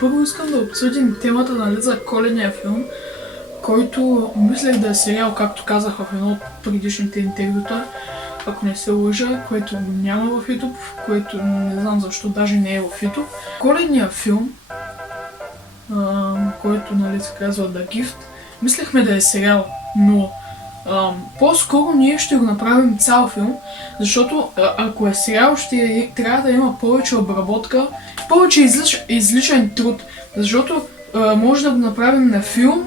Първо искам да обсъдим темата, нали, за коледния филм, който мислех да е сериал, както казах в едно от предишните интервюта, ако не се лъжа, което няма в YouTube, което не знам защо даже не е в YouTube. Коледният филм, който, нали, се казва The Gift, мислехме да е сериал, но по-скоро ние ще го направим цял филм, защото ако е сериал, ще трябва да има повече обработка, повече излишен труд, защото може да го направим на филм,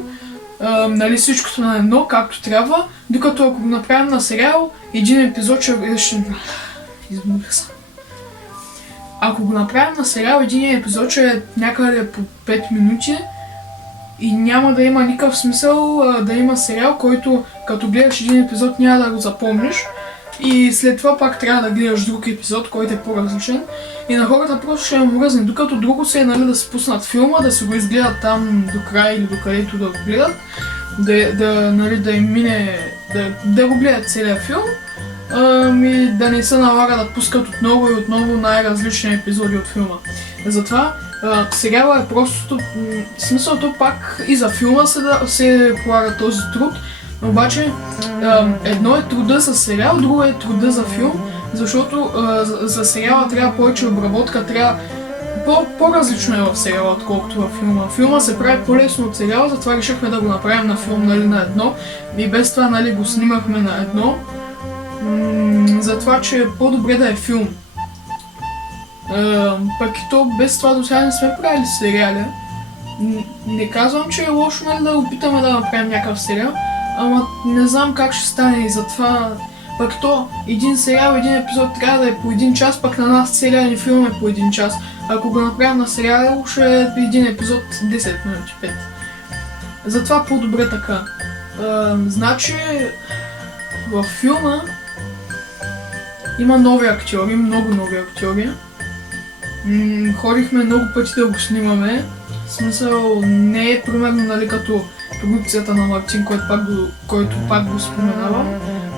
нали, всичкото на едно, както трябва, докато ако го направим на сериал, един епизод ще... Изморих се. Ако го направим на сериал, един епизод ще е някъде по 5 минути и няма да има никакъв смисъл да има сериал, който като гледаш един епизод няма да го запомниш и след това пак трябва да гледаш друг епизод, който е по-различен и на хората просто ще е мръзне, докато друго се е, нали, да се пуснат филма, да си го изгледат там до края или до където да го гледат, нали, да им мине, да го гледат целият филм и да не се налага да пускат отново и отново най-различни епизоди от филма. Затова сериала е просто, смисълто пак и за филма се полага този труд, обаче едно е труда за сериал, друго е труда за филм, защото за сериала трябва повече обработка, трябва по-различно е в сериала, отколкото във филма. Филма се прави по-лесно от сериала, затова решихме да го направим на филм, нали, на едно и без това, нали, го снимахме на едно, затова, че е по-добре да е филм. Пък и то без това до сега не сме правили сериали. Не казвам, че е лошо, нали, да опитаме да направим някакъв сериал, ама не знам как ще стане и затова пък то един сериал, един епизод трябва да е по 1 час, пък на нас целият ни филм е по 1 час. Ако го направим на сериал, ще е един епизод 10 минути, 5. Затова по-добре така. Значи във филма има нови актьори, много нови актьори. Ходихме много пъти да го снимаме. В смисъл не е примерно, нали, като продукцията на Мартин, който пак го споменавам.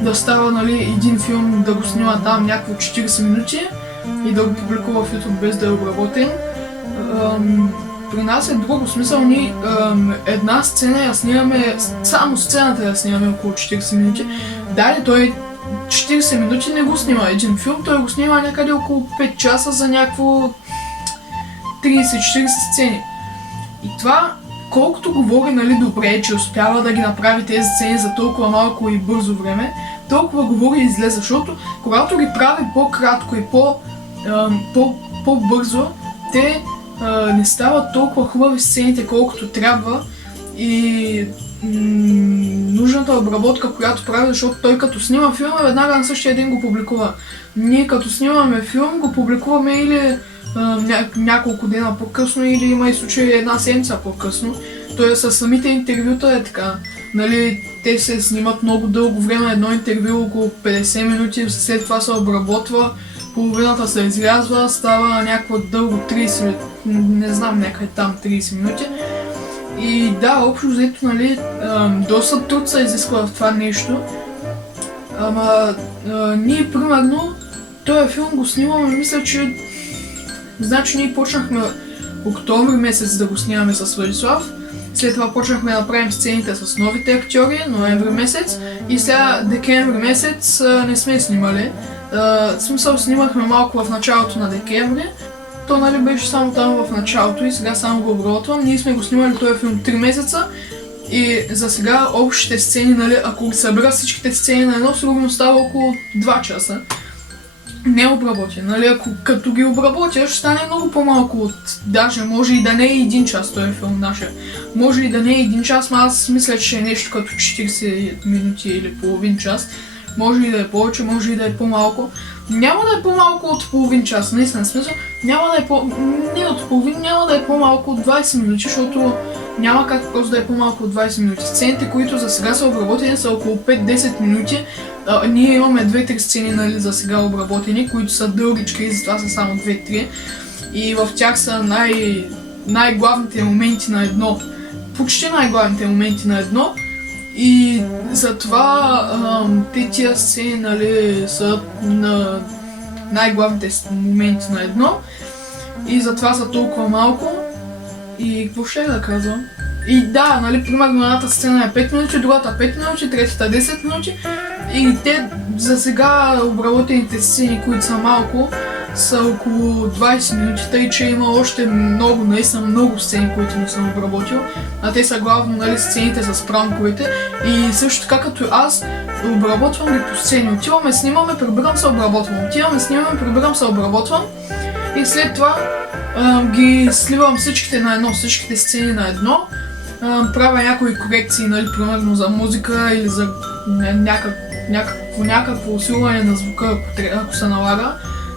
Да става, нали, един филм, да го снима там някакво 40 минути и да го публикува в YouTube без да е обработен. При нас е друго, смисъл ние една сцена я снимаме, само сцената я снимаме около 40 минути. Дали той 40 минути не го снима един филм, той го снима някъде около 5 часа за някакво 30-40 сцени. И това, колкото говори, нали, добре, че успява да ги направи тези сцени за толкова малко и бързо време, толкова говори и зле, защото когато ги прави по-кратко и по-бързо, те не стават толкова хубави сцените, колкото трябва и нужната обработка, която прави, защото той като снима филма, веднага на същия ден го публикува. Ние като снимаме филм, го публикуваме или няколко дена по-късно, или има и случай една седмица по-късно. Той със самите интервюта е така. Нали, те се снимат много дълго време, едно интервю около 50 минути, след това се обработва, половината се изрязва, става някакво дълго 30 минути, не знам, някъде там 30 минути. И да, общо взето, нали, доста труд се изисква в това нещо. Ама ние примерно този филм го снимаме, мисля, че значи ние почнахме октомври месец да го снимаме с Владислав, след това почнахме да правим сцените с новите актьори, ноември месец и сега декември месец не сме снимали. В смисъл снимахме малко в началото на декември, то, нали, беше само там в началото и сега само го обработвам. Ние сме го снимали този филм 3 месеца и за сега общите сцени, нали, ако ги събера всичките сцени на едно, сигурно става около 2 часа. Не обработен, нали, като ги обработя ще стане много по-малко от, даже може и да не е 1 час този филм нашия. Може и да не е 1 час, но аз мисля, че е нещо като 40 минути или половин час. Може и да е повече, може и да е по-малко. Няма да е по-малко от половин час, наистина смисъл. Няма да е не от половин, няма да е по-малко от 20 минути, защото няма как просто да е по-малко от 20 минути. Сцените, които за сега са обработени, са около 5-10 минути. Ние имаме 2-3 сцени, нали, за сега обработени, които са дългички и затова са само 2-3. И в тях са най-главните моменти на едно. Почти най-главните моменти на едно. И затова тия сцени, нали, са на най-главните моменти на едно и затова са толкова малко. И какво ще да казвам? И да, нали, примерно едната сцена е 5 минути, другата 5 минути, третата 10 минути. И те за сега обработените сцени, които са малко, са около 20 минути, тъй че има още много, наистина много сцени, които не съм обработил. А те са главно, нали, сцените с пранковете. И също така като аз обработвам ги по сцени. Отиваме, снимаме, прибирам се, обработвам. Отиваме, снимаме, прибирам се, обработвам. И след това ги сливам всичките на едно, всичките сцени на едно. Правя някои корекции, нали, примерно за музика или за някакво усилване на звука, ако се налага.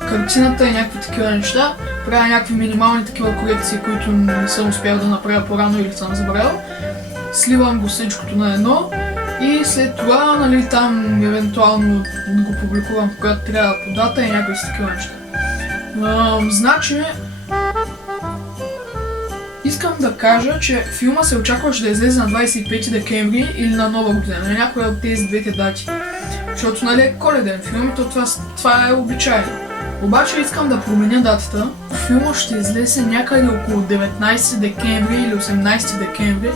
Картината и някакви такива неща. Правя някакви минимални такива корекции, които не съм успял да направя по-рано или съм забравил. Сливам го всичкото на едно и след това, нали, там евентуално го публикувам, когато трябва по дата и някакви такива неща. Значи, искам да кажа, че филма се очакваше да излезе на 25 декември или на Нова година, на някоя от тези двете дати. Защото, нали, е коледен филм и това е обичайно. Обаче искам да променя датата. Филмът ще излезе някъде около 19 декември или 18 декември.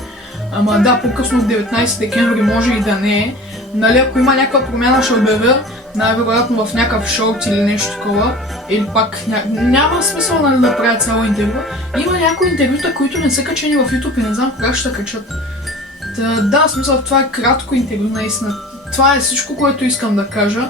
Ама да, по-късно от 19 декември може и да не е. Нали, ако има някаква промяна, ще обявя, най-вероятно в някакъв шорт или нещо такова. Или пак няма смисъл, нали, да правя цяло интервю. Има някои интервюта, които не са качени в YouTube и не знам кога ще качат. Да, смисъл, това е кратко интервю, наистина. Това е всичко, което искам да кажа.